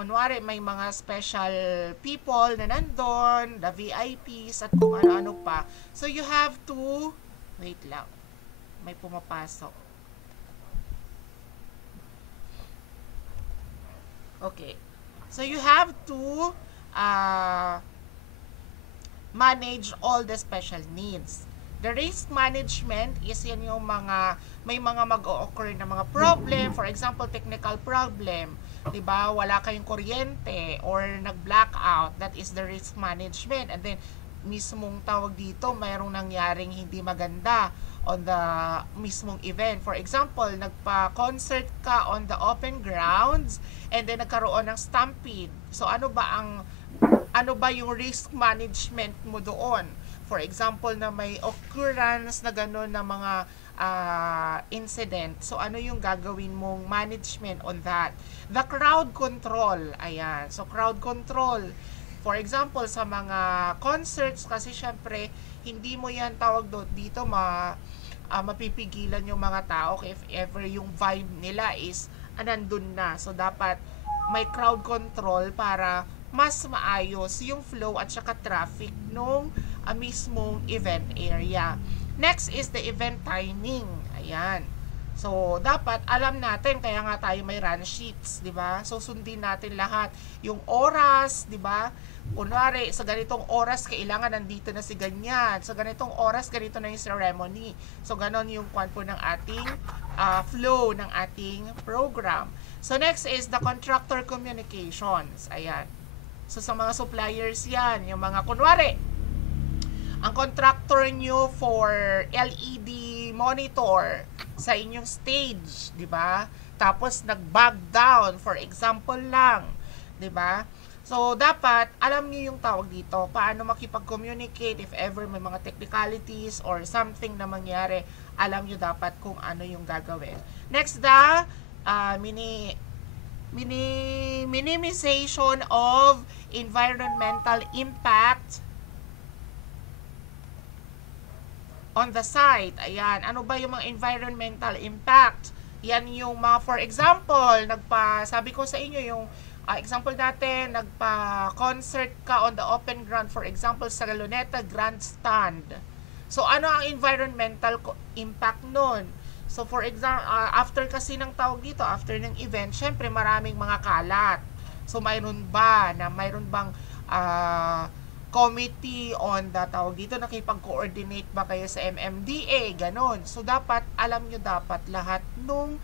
kunwari may mga special people na nandun, the VIPs, at kung ano-ano pa. So you have to, wait lang, may pumapasok. Okay. So you have to manage all the special needs. The risk management is yan yung may mga mag-o-occur na mga problem, for example, technical problem, 'di ba? Wala kayong kuryente or nag-blackout, that is the risk management. And then mismong tawag dito, mayroong nangyaring hindi maganda on the mismong event. For example, nagpa-concert ka on the open grounds and then nagkaroon ng stampede. So ano ba yung risk management mo doon? For example, na may occurrence na gano'n na mga incident. So, ano yung gagawin mong management on that? The crowd control. Ayan. So, crowd control. For example, sa mga concerts, kasi syempre, hindi mo yan tawag dito mapipigilan yung mga tao if ever yung vibe nila is nandun na. So, dapat may crowd control para mas maayos yung flow at saka traffic nung mismong event area. Next is the event timing. Ayan. So, dapat alam natin, kaya nga tayo may run sheets, di ba? So, sundin natin lahat. Yung oras, di ba? Kunwari, sa ganitong oras, kailangan nandito na si ganyan. Sa ganitong oras, ganito na yung ceremony. So, ganon yung kwan po ng ating flow ng ating program. So, next is the contractor communications. Ayan. So, sa mga suppliers yan, yung mga, kunwari, ang contractor nyo for LED monitor sa inyong stage, di ba? Tapos, nag-bug down, for example lang, di ba? So, dapat, alam nyo yung tawag dito, paano makipag-communicate if ever may mga technicalities or something na mangyari, alam nyo dapat kung ano yung gagawin. Next, the minimization of environmental impact on the site. Ayan, ano ba yung mga environmental impact? Yan yung mga, for example, sabi ko sa inyo yung example natin, nagpa-concert ka on the open ground, for example, sa Luneta Grandstand. So, ano ang environmental impact nun? So, for example, after kasi ng tawag dito, after ng event, syempre maraming mga kalat. So, mayroon bang committee on the tawag dito, nakipag-coordinate ba kayo sa MMDA, ganon. So, dapat, alam nyo dapat lahat nung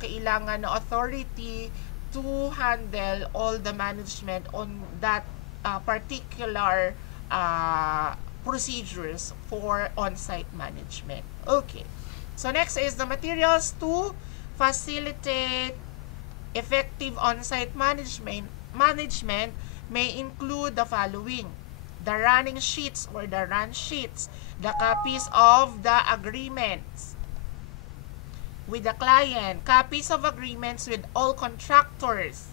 kailangan na authority to handle all the management on that particular procedures for on-site management. Okay. So, next is the materials to facilitate effective on-site management may include the following: the running sheets or the run sheets, the copies of the agreements with the client, copies of agreements with all contractors,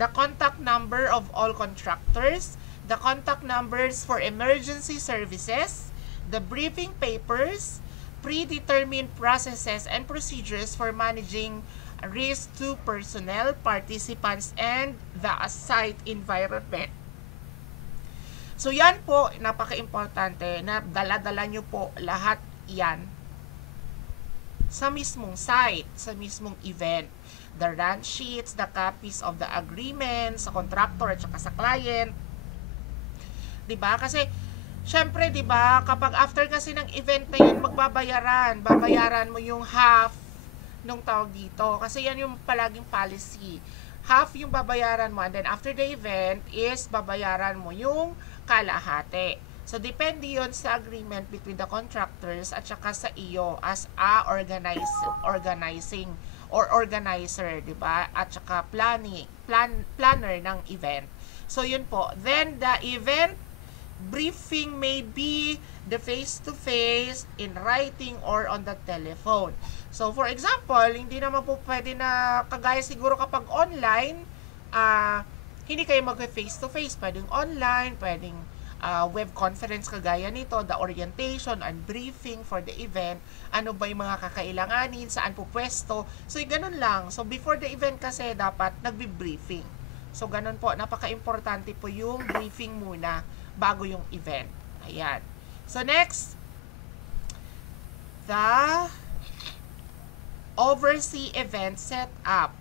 the contact number of all contractors, the contact numbers for emergency services, the briefing papers, predetermined processes and procedures for managing risk to personnel, participants, and the site environment. So, yan po, napaka-importante na dala-dala nyo po lahat yan sa mismong site, sa mismong event. The run sheets, the copies of the agreements sa contractor at saka sa client. Diba? Kasi, syempre, diba, kapag after kasi ng event na yun, babayaran mo yung half nung tawag dito. Kasi yan yung palaging policy. Half yung babayaran mo, and then after the event is babayaran mo yung kalahati. So, depende yun sa agreement between the contractors at saka sa iyo as a organizing or organizer, diba? At saka planner ng event. So, yun po. Then, the event briefing may be the face-to-face, in writing, or on the telephone. So, for example, hindi naman po pwede na, kagaya siguro kapag online, hindi kayo mag-face-to-face. Pwedeng online, pwedeng web conference kagaya nito, the orientation and briefing for the event, ano ba yung mga kakailanganin, saan po pwesto. So, ganun lang. So, before the event kasi, dapat nagbi-briefing. So, ganun po. Napaka-importante po yung briefing muna bago yung event. Ayan. So, next, the oversee event setup.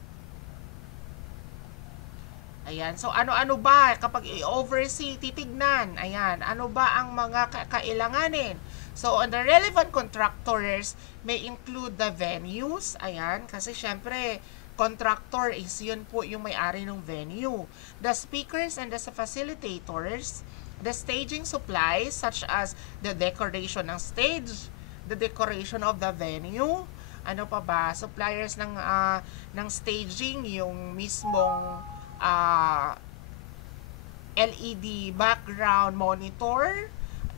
Ayan. So, ano-ano ba kapag i-oversee, titignan? Ayan. Ano ba ang mga kailanganin? So, on the relevant contractors may include the venues. Ayan. Kasi, syempre, contractor is yun po yung may-ari ng venue. The speakers and the facilitators, the staging supplies such as the decoration ng stage, the decoration of the venue, ano pa ba? Suppliers ng staging, yung mismong LED background monitor,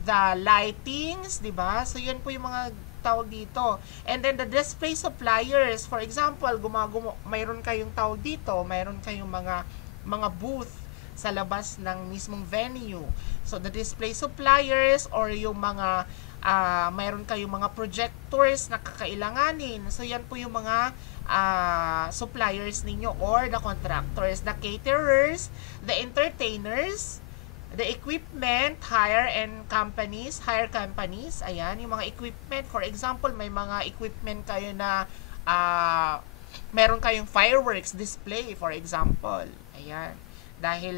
the lightings, di ba? So, yun po yung mga tawag dito. And then, the display suppliers, for example, mayroon kayong tawag dito, mayroon kayong mga booth sa labas ng mismong venue. So, the display suppliers or yung mga mayroon kayong mga projectors na kakailanganin. So, yan po yung mga suppliers ninyo or the contractors, the caterers, the entertainers, the equipment, hire companies, ayan, yung mga equipment. For example, may mga equipment kayo na meron kayong fireworks display, for example. Ayan. Dahil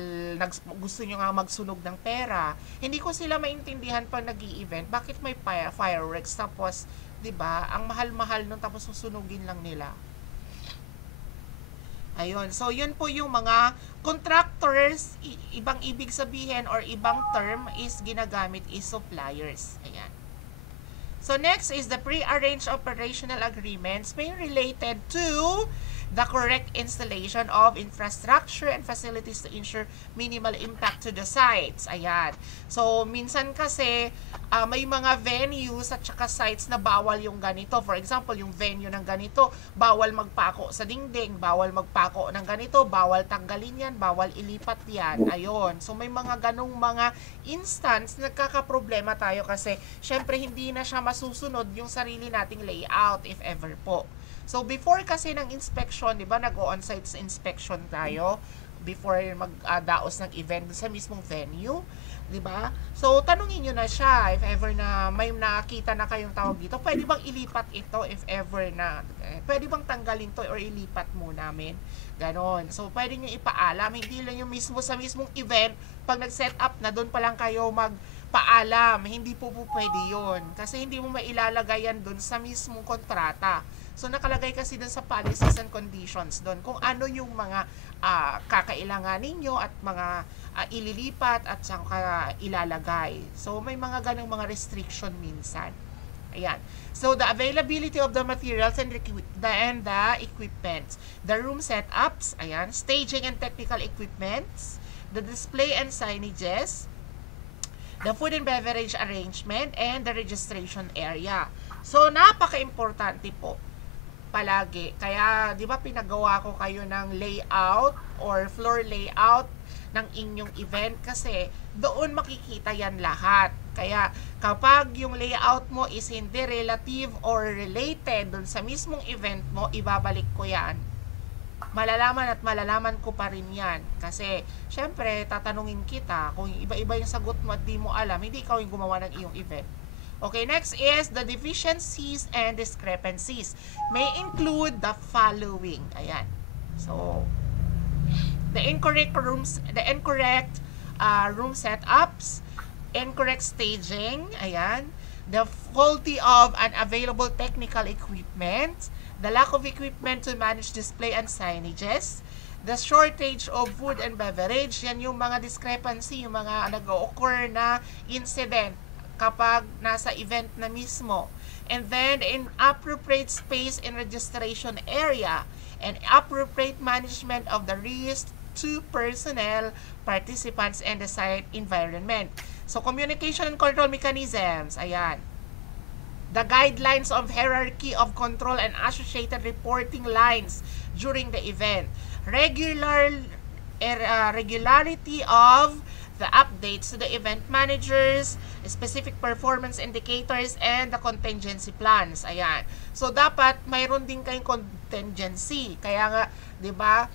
gusto nyo nga magsunog ng pera. Hindi ko sila maintindihan pag nag-i-event. Bakit may fireworks? Tapos, di ba, ang mahal-mahal nun tapos susunugin lang nila. Ayun. So, yun po yung mga contractors, ibang ibig sabihin or ibang term is ginagamit is suppliers. Ayan. So, next is the pre-arranged operational agreements may related to the correct installation of infrastructure and facilities to ensure minimal impact to the sites. Ayan. So, minsan kasi, may mga venues at saka sites na bawal yung ganito. For example, yung venue ng ganito, bawal magpako sa dingding, bawal magpako ng ganito, bawal tanggalin yan, bawal ilipat yan. Ayun. So, may mga ganong mga instance nagkakaproblema tayo kasi, syempre, hindi na siya masusunod yung sarili nating layout if ever po. So, before kasi ng inspection, di ba, nag-o-on-site sa inspection tayo before mag-daos ng event sa mismong venue, di ba? So, tanungin nyo na siya if ever na may nakita na kayong tawag dito, pwede bang ilipat ito if ever na, pwede bang tanggalin to or ilipat mo namin? Ganon. So, pwede nyo ipaalam, hindi lang yung mismo sa mismong event, pag nag-set up na doon pa lang kayo magpaalam, hindi po pwede yun. Kasi hindi mo mailalagay yan doon sa mismong kontrata. So, nakalagay kasi dun sa policies and conditions doon kung ano yung mga kakailangan ninyo at mga ililipat at saka ilalagay. So, may mga ganong mga restriction minsan. Ayan. So, the availability of the materials and the equipment. The room setups, ayan, staging and technical equipments, the display and signages, the food and beverage arrangement, and the registration area. So, napaka-importante po palagi. Kaya, di ba pinagawa ko kayo ng layout or floor layout ng inyong event kasi doon makikita yan lahat. Kaya, kapag yung layout mo is hindi relative or related doon sa mismong event mo, ibabalik ko yan. Malalaman at malalaman ko pa rin yan. Kasi, syempre, tatanungin kita kung iba-iba yung sagot mo at di mo alam, hindi ikaw yung gumawa ng iyong event. Okay, next is the deficiencies and discrepancies. May include the following. Ayan. So, the incorrect room setups, incorrect staging, ayan, the faulty of unavailable technical equipment, the lack of equipment to manage display and signages, the shortage of food and beverage, yan yung mga discrepancy, yung mga nag-occur na incident kapag nasa event na mismo. And then, inappropriate space in registration area and appropriate management of the risk to personnel, participants, and the site environment. So, communication and control mechanisms. Ayan. The guidelines of hierarchy of control and associated reporting lines during the event. Regularity of the updates to the event managers, specific performance indicators, and the contingency plans. Ayan. So, dapat mayroon din kayong contingency. Kaya nga, di ba,